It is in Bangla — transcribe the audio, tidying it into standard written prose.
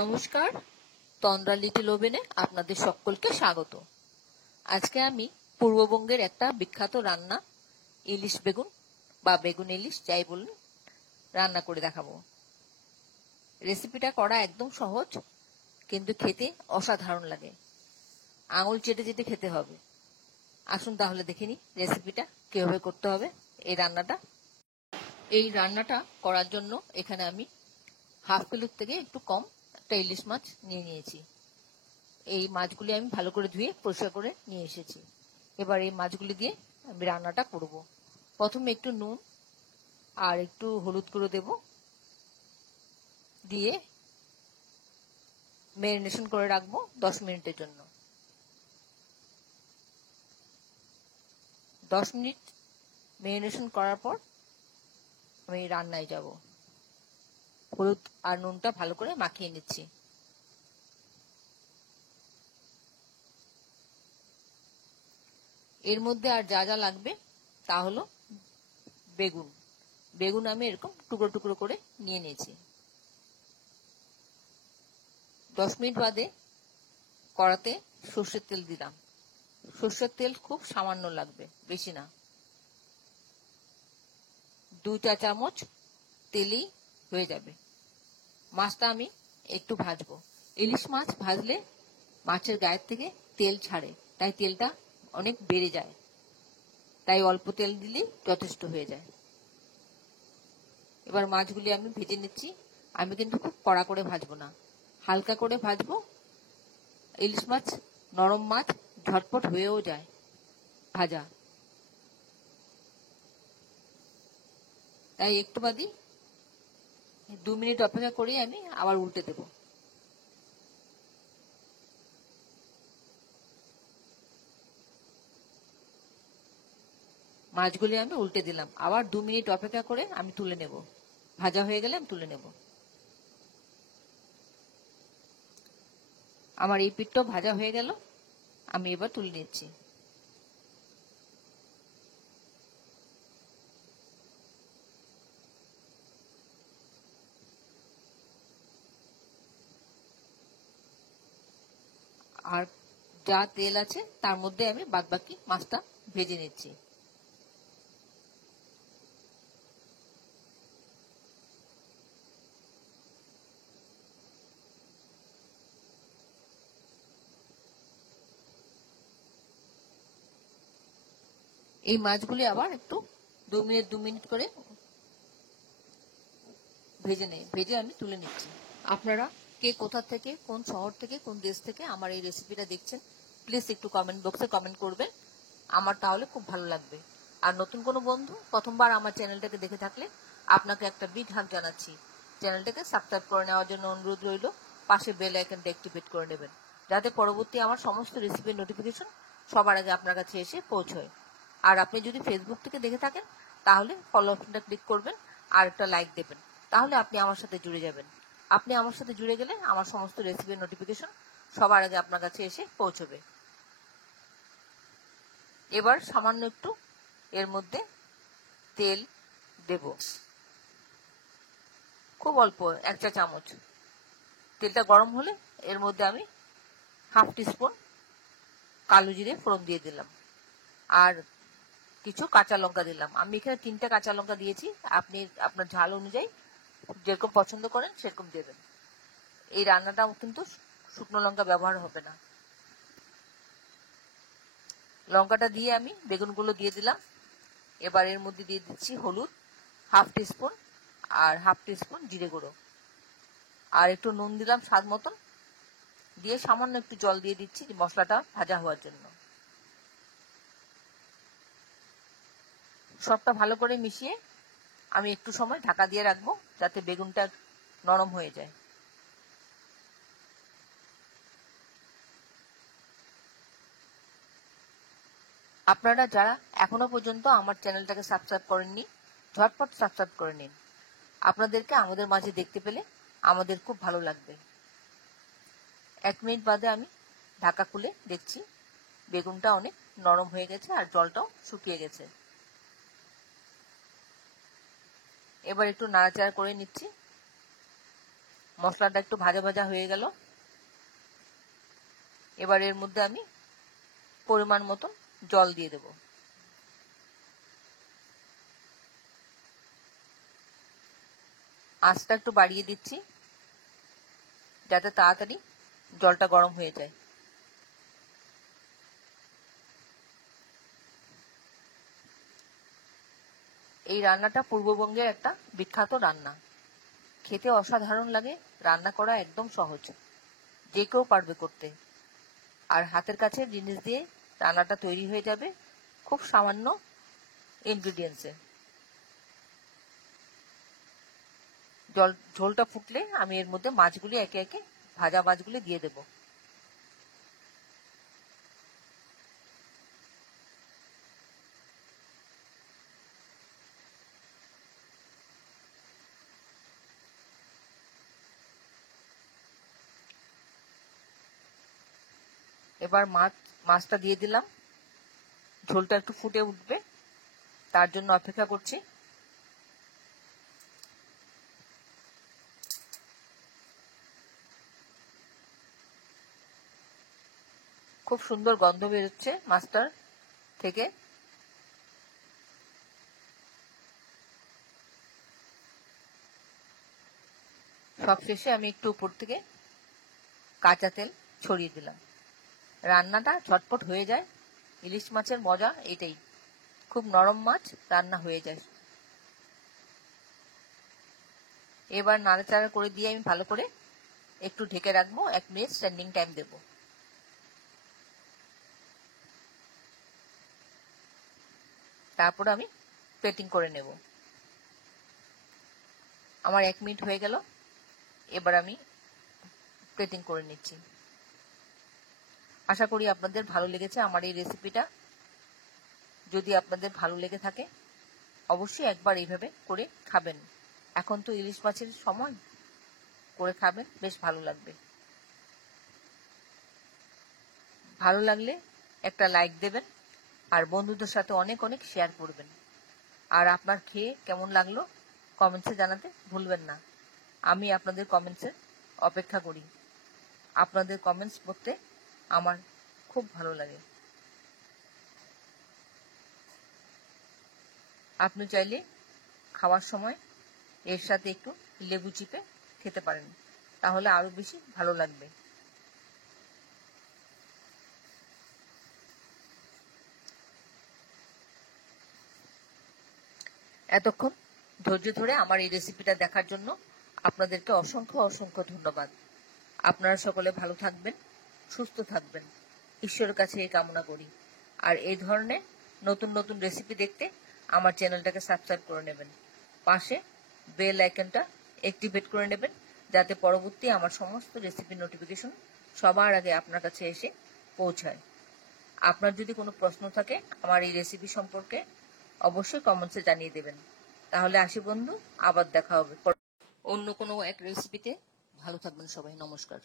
নমস্কার, তন্দ্রা লিটল ওভেনে আপনাদের সকলকে স্বাগত। আজকে আমি পূর্ববঙ্গের একটা বিখ্যাত রান্না ইলিশ বেগুন বা বেগুন ইলিশ যাই বলুন রান্না করে দেখাবো। রেসিপিটা করা একদম সহজ, কিন্তু খেতে অসাধারণ লাগে। আঙুল চেটে চেটে খেতে হবে। আসুন তাহলে দেখে নিই রেসিপিটা কিভাবে করতে হবে। এই রান্নাটা করার জন্য এখানে আমি হাফ কিলোর থেকে একটু কম একটা ইলিশ মাছ নিয়ে নিয়েছি। এই মাছগুলি আমি ভালো করে ধুয়ে পরিষ্কার করে নিয়ে এসেছি। এবার এই মাছগুলি দিয়ে আমি রান্নাটা করব। প্রথমে একটু নুন আর একটু হলুদ গুঁড়ো দেব, দিয়ে ম্যারিনেশন করে রাখবো 10 মিনিটের জন্য। 10 মিনিট ম্যারিনেশন করার পর আমি রান্নায় যাব। হলুদ আর নুনটা ভালো করে মাখিয়ে নিচ্ছি। এর মধ্যে আর যা যা লাগবে তা হলো বেগুন আমি এরকম টুকরো টুকরো করে নিয়ে নিয়েছি। 10 মিনিট বাদে কড়াতে সর্ষের তেল দিলাম। সর্ষের তেল খুব সামান্য লাগবে, বেশি না। 2 চা চামচ তেলেই হয়ে যাবে। মাছটা আমি একটু ভাজবো। ইলিশ মাছ ভাজলে মাছের গায়ের থেকে তেল ছাড়ে, তাই তেলটা অনেক বেড়ে যায়। তাই অল্প তেল দিলেই যথেষ্ট হয়ে যায়। এবার মাছগুলি আমি ভেজে নিচ্ছি। আমি কিন্তু খুব কড়া করে ভাজবো না, হালকা করে ভাজবো। ইলিশ মাছ নরম মাছ, ঝটপট হয়েও যায় ভাজা, তাই একটু বাদই 2 মিনিট অপেক্ষা করে আমি আবার উল্টে দেব। মাছগুলি আমি উল্টে দিলাম, আবার 2 মিনিট অপেক্ষা করে আমি তুলে নেব। ভাজা হয়ে গেলে আমি তুলে নেব। আমার এই পিঠটাও ভাজা হয়ে গেল, আমি এবার তুলে নিচ্ছি। আর যা তেল আছে তার মধ্যে আমি বাদবাকি মাছটা ভেজে নিচ্ছি। এই মাছগুলি আবার একটু 2 মিনিট করে ভেজে আমি তুলে নিচ্ছি। আপনারা কে কোথা থেকে, কোন শহর থেকে, কোন দেশ থেকে আমার এই রেসিপিটা দেখছেন, প্লিজ একটু কমেন্ট বক্সে কমেন্ট করবেন। আমার তাহলে খুব ভালো লাগবে। আর নতুন কোনো বন্ধু প্রথমবার আমার চ্যানেলটাকে দেখে থাকলে আপনাকে একটা বিগ হাগ জানাচ্ছি। চ্যানেলটাকে সাবস্ক্রাইব করে নেওয়ার জন্য অনুরোধ রইল। পাশে বেল আইকনটা অ্যাক্টিভেট করে নেবেন, যাতে পরবর্তী আমার সমস্ত রেসিপির নোটিফিকেশন সবার আগে আপনার কাছে এসে পৌঁছয়। আর আপনি যদি ফেসবুক থেকে দেখে থাকেন তাহলে ফলো অপশনটা ক্লিক করবেন আর একটা লাইক দেবেন, তাহলে আপনি আমার সাথে জুড়ে যাবেন। আপনি আমার সাথে জুড়ে গেলে আমার সমস্ত রেসিপির নোটিফিকেশন সবার আগে আপনার কাছে এসে পৌঁছবে। এবার সামান্য একটু এর মধ্যে তেল দেব, খুব অল্প, 1 চা চামচ। তেলটা গরম হলে এর মধ্যে আমি হাফ টিস্পুন কালো জিরে ফোড়ন দিয়ে দিলাম আর কিছু কাঁচা লঙ্কা দিলাম। আমি এখানে 3টা কাঁচা লঙ্কা দিয়েছি, আপনি আপনার ঝাল অনুযায়ী যেরকম পছন্দ করেন সেরকম দেবেন। এই রান্নাটাও কিন্তু শুকনো লঙ্কা ব্যবহার হবে না। লঙ্কাটা দিয়ে আমি বেগুনগুলো দিয়ে দিলাম। এবার এর মধ্যে দিয়ে দিচ্ছি হলুদ হাফ টিস্পুন আর হাফ টিস্পুন জিরে গুঁড়ো, আর একটু নুন দিলাম স্বাদ মতন, দিয়ে সামান্য একটু জল দিয়ে দিচ্ছি মশলাটা ভাজা হওয়ার জন্য। সবটা ভালো করে মিশিয়ে আমি একটু সময় ঢাকা দিয়ে রাখবো, যাতে বেগুনটা নরম হয়ে যায়। আপনারা যারা এখনো পর্যন্ত আমার চ্যানেলটাকে সাবস্ক্রাইব করেননি, ঝটপট সাবস্ক্রাইব করে নিন। আপনাদেরকে আমাদের মাঝে দেখতে পেলে আমাদের খুব ভালো লাগবে। 1 মিনিট বাদে আমি ঢাকা খুলে দেখছি বেগুনটা অনেক নরম হয়ে গেছে আর জলটাও শুকিয়ে গেছে। এবার একটু নাড়াচাড়া করে নিচ্ছি। মশলাটা একটু ভাজা ভাজা হয়ে গেল। এবার এর মধ্যে আমি পরিমাণ মতো জল দিয়ে দেব। আঁচটা একটু বাড়িয়ে দিচ্ছি যাতে তাড়াতাড়ি জলটা গরম হয়ে যায়। এই রান্নাটা পূর্ববঙ্গের একটা বিখ্যাত রান্না। খেতে অসাধারণ লাগে, রান্না করা একদম সহজ, যে কেউ পারবে করতে। আর হাতের কাছে জিনিস দিয়ে রান্নাটা তৈরি হয়ে যাবে খুব সামান্য ইনগ্রিডিয়েন্টসে। ঝোলটা ফুটলে আমি এর মধ্যে মাছগুলি একে একে ভাজা মাছগুলি দিয়ে দেব। এবার মাছটা দিয়ে দিলাম। ঝোলটা একটু ফুটে উঠবে, তার জন্য অপেক্ষা করছি। খুব সুন্দর গন্ধ বেরোচ্ছে মাছটার থেকে। সবশেষে আমি একটু উপর থেকে কাঁচা তেল ছড়িয়ে দিলাম। রান্নাটা ঝটপট হয়ে যায়। ইলিশ মাছের মজা এটাই, খুব নরম মাছ, রান্না হয়ে যায়। এবার নাড়াচাড়া করে দিয়ে আমি ভালো করে একটু ঢেকে রাখবো, 1 মিনিট স্ট্যান্ডিং টাইম দেব। তারপর আমি প্লেটিং করে নেব। আমার 1 মিনিট হয়ে গেল। এবার আমি প্লেটিং করে নিচ্ছি। আশা করি আপনাদের ভালো লেগেছে আমার এই রেসিপিটা। যদি আপনাদের ভালো লেগে থাকে অবশ্যই একবার এইভাবে করে খাবেন। এখন তো ইলিশ মাছের সময়, করে খাবেন, বেশ ভালো লাগবে। ভালো লাগলে একটা লাইক দেবেন আর বন্ধুদের সাথে অনেক অনেক শেয়ার করবেন। আর আপনার খেয়ে কেমন লাগলো কমেন্টসে জানাতে ভুলবেন না। আমি আপনাদের কমেন্টসের অপেক্ষা করি। আপনাদের কমেন্টস পড়তে আমার খুব ভালো লাগে। আপনি চাইলে খাওয়ার সময় এর সাথে একটু লেবু চিপে খেতে পারেন, তাহলে আরো বেশি ভালো লাগবে। এতক্ষণ ধৈর্য ধরে আমার এই রেসিপিটা দেখার জন্য আপনাদেরকে অসংখ্য অসংখ্য ধন্যবাদ। আপনারা সকলে ভালো থাকবেন, সুস্থ থাকবেন, ঈশ্বরের কাছে এই কামনা করি। আর এই ধরনের নতুন নতুন রেসিপি দেখতে আমার চ্যানেলটাকে সাবস্ক্রাইব করে নেবেন। পাশে বেল আইকনটা অ্যাক্টিভেট করে নেবেন, যাতে পরবর্তী আমার সমস্ত রেসিপির নোটিফিকেশন সবার আগে আপনার কাছে এসে পৌঁছায়। আপনার যদি কোনো প্রশ্ন থাকে আমার এই রেসিপি সম্পর্কে অবশ্যই কমেন্টসে জানিয়ে দেবেন। তাহলে আসি বন্ধু, আবার দেখা হবে অন্য কোনো এক রেসিপিতে। ভালো থাকবেন সবাই, নমস্কার।